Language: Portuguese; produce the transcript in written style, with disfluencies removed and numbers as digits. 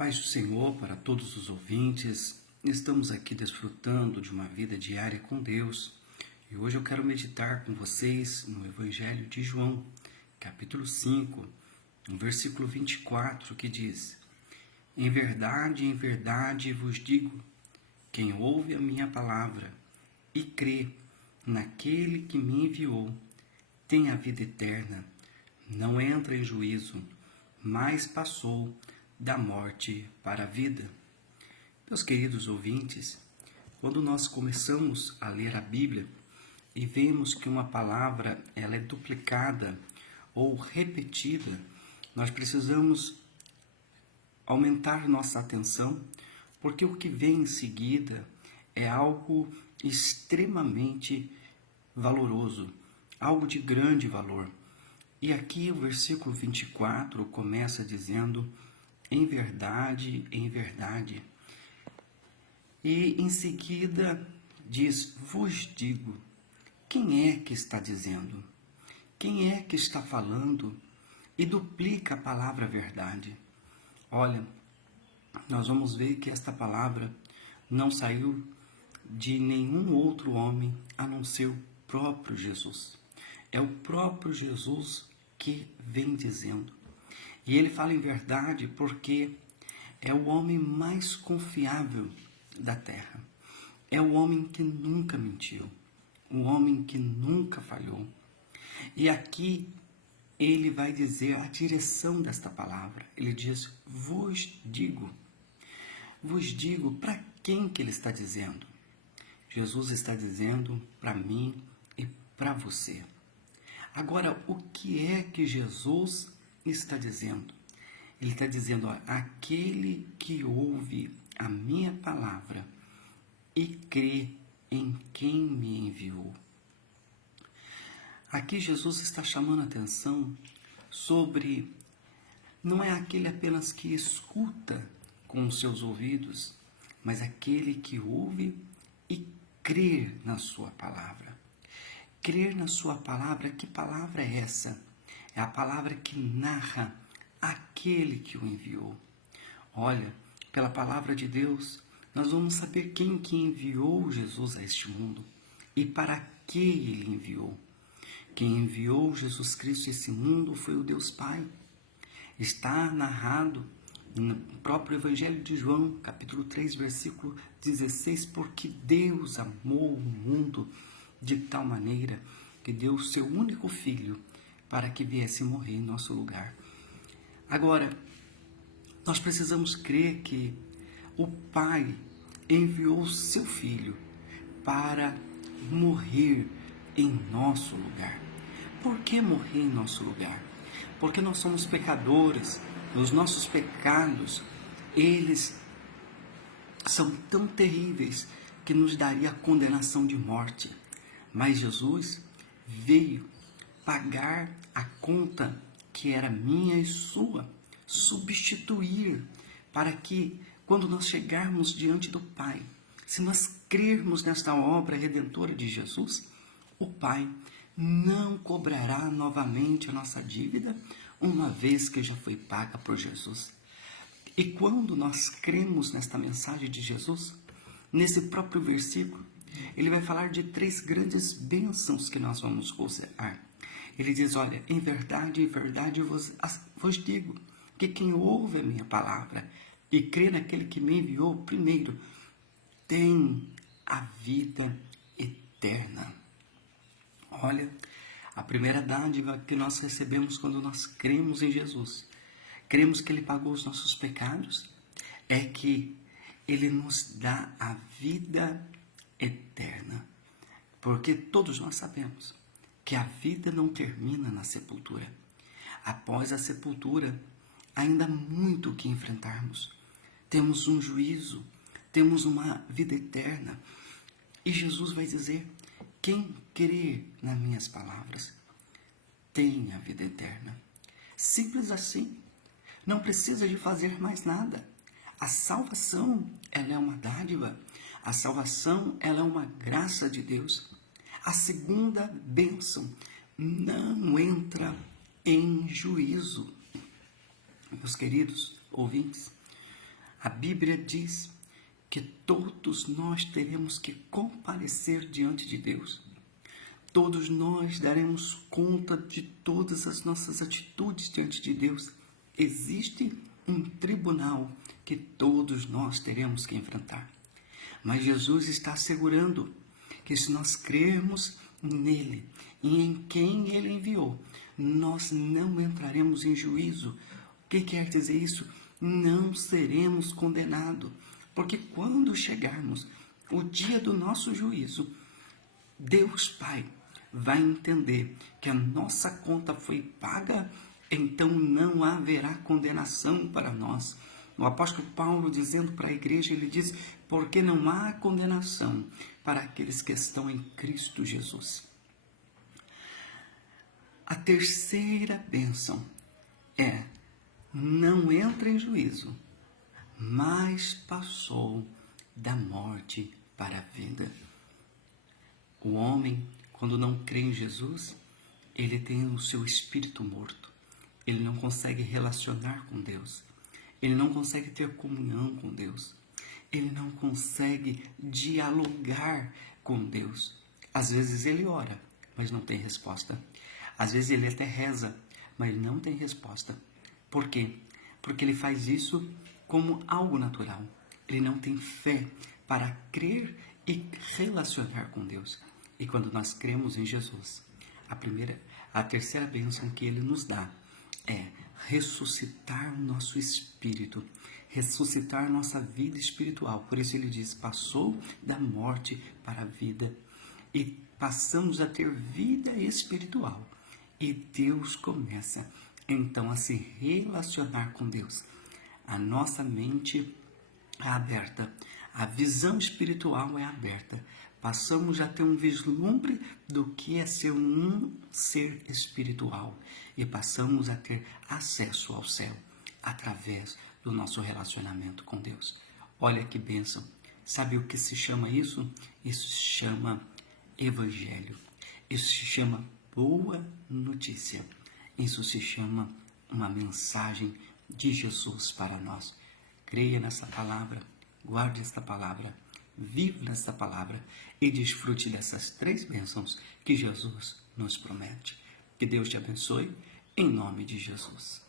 paz do Senhor para todos os ouvintes. Estamos aqui desfrutando de uma vida diária com Deus. E hoje eu quero meditar com vocês no Evangelho de João, capítulo 5, no versículo 24, que diz: em verdade vos digo, quem ouve a minha palavra e crê naquele que me enviou, tem a vida eterna, não entra em juízo, mas passou da morte para a vida. Meus queridos ouvintes, quando nós começamos a ler a Bíblia e vemos que uma palavra ela é duplicada ou repetida, nós precisamos aumentar nossa atenção, porque o que vem em seguida é algo extremamente valoroso, algo de grande valor. E aqui o versículo 24 começa dizendo: em verdade, em verdade. E em seguida diz: vos digo. Quem é que está dizendo? Quem é que está falando e duplica a palavra verdade? Olha, nós vamos ver que esta palavra não saiu de nenhum outro homem a não ser o próprio Jesus. É o próprio Jesus que vem dizendo. E ele fala em verdade porque é o homem mais confiável da terra. É o homem que nunca mentiu. O homem que nunca falhou. E aqui ele vai dizer a direção desta palavra. Ele diz: vos digo. Vos digo, para quem que ele está dizendo? Jesus está dizendo para mim e para você. Agora, o que é que Jesus está dizendo? Ele está dizendo: ó, aquele que ouve a minha palavra e crê em quem me enviou. Aqui Jesus está chamando a atenção sobre, não é aquele apenas que escuta com os seus ouvidos, mas aquele que ouve e crê na sua palavra. Crer na sua palavra, que palavra é essa? É a palavra que narra aquele que o enviou. Olha, pela palavra de Deus, nós vamos saber quem que enviou Jesus a este mundo e para que ele enviou. Quem enviou Jesus Cristo a esse mundo foi o Deus Pai. Está narrado no próprio Evangelho de João, capítulo 3, versículo 16, porque Deus amou o mundo de tal maneira que deu o seu único filho para que viesse morrer em nosso lugar. Agora, nós precisamos crer que o Pai enviou o seu filho para morrer em nosso lugar. Por que morrer em nosso lugar? Porque nós somos pecadores. Os nossos pecados, eles são tão terríveis que nos daria a condenação de morte. Mas Jesus veio pagar a conta que era minha e sua, substituir, para que quando nós chegarmos diante do Pai, se nós crermos nesta obra redentora de Jesus, o Pai não cobrará novamente a nossa dívida, uma vez que já foi paga por Jesus. E quando nós cremos nesta mensagem de Jesus, nesse próprio versículo, ele vai falar de 3 grandes bênçãos que nós vamos gozar. Ele diz: olha, em verdade vos digo, que quem ouve a minha palavra e crê naquele que me enviou, primeiro, tem a vida eterna. Olha, a primeira dádiva que nós recebemos quando nós cremos em Jesus, cremos que ele pagou os nossos pecados, é que ele nos dá a vida eterna. Porque todos nós sabemos que a vida não termina na sepultura. Após a sepultura, ainda há muito o que enfrentarmos. Temos um juízo, temos uma vida eterna. E Jesus vai dizer: quem crê nas minhas palavras tem a vida eterna. Simples assim. Não precisa de fazer mais nada. A salvação, ela é uma dádiva. A salvação, ela é uma graça de Deus. A segunda bênção, não entra em juízo. Meus queridos ouvintes, A Bíblia diz que todos nós teremos que comparecer diante de Deus. Todos nós daremos conta de todas as nossas atitudes diante de Deus. Existe um tribunal que todos nós teremos que enfrentar. Mas Jesus está assegurando que se nós crermos nele e em quem ele enviou, nós não entraremos em juízo. O que quer dizer isso? Não seremos condenados. Porque quando chegarmos o dia do nosso juízo, Deus Pai vai entender que a nossa conta foi paga, então não haverá condenação para nós. O apóstolo Paulo, dizendo para a igreja, ele diz: porque não há condenação para aqueles que estão em Cristo Jesus. A terceira bênção é: não entra em juízo, mas passou da morte para a vida. O homem, quando não crê em Jesus, ele tem o seu espírito morto. Ele não consegue relacionar com Deus. Ele não consegue ter comunhão com Deus. Ele não consegue dialogar com Deus. Às vezes ele ora, mas não tem resposta. Às vezes ele até reza, mas não tem resposta. Por quê? Porque ele faz isso como algo natural. Ele não tem fé para crer e relacionar com Deus. E quando nós cremos em Jesus, a terceira bênção que ele nos dá é ressuscitar o nosso espírito, ressuscitar nossa vida espiritual. Por isso ele diz: passou da morte para a vida. E passamos a ter vida espiritual. E Deus começa então a se relacionar com Deus. A nossa mente é aberta, a visão espiritual é aberta. Passamos a ter um vislumbre do que é ser um ser espiritual e passamos a ter acesso ao céu através do nosso relacionamento com Deus. Olha que bênção! Sabe o que se chama isso? Isso se chama Evangelho. Isso se chama boa notícia. Isso se chama uma mensagem de Jesus para nós. Creia nessa palavra, guarde esta palavra, viva nesta palavra e desfrute dessas 3 bênçãos que Jesus nos promete. Que Deus te abençoe, em nome de Jesus.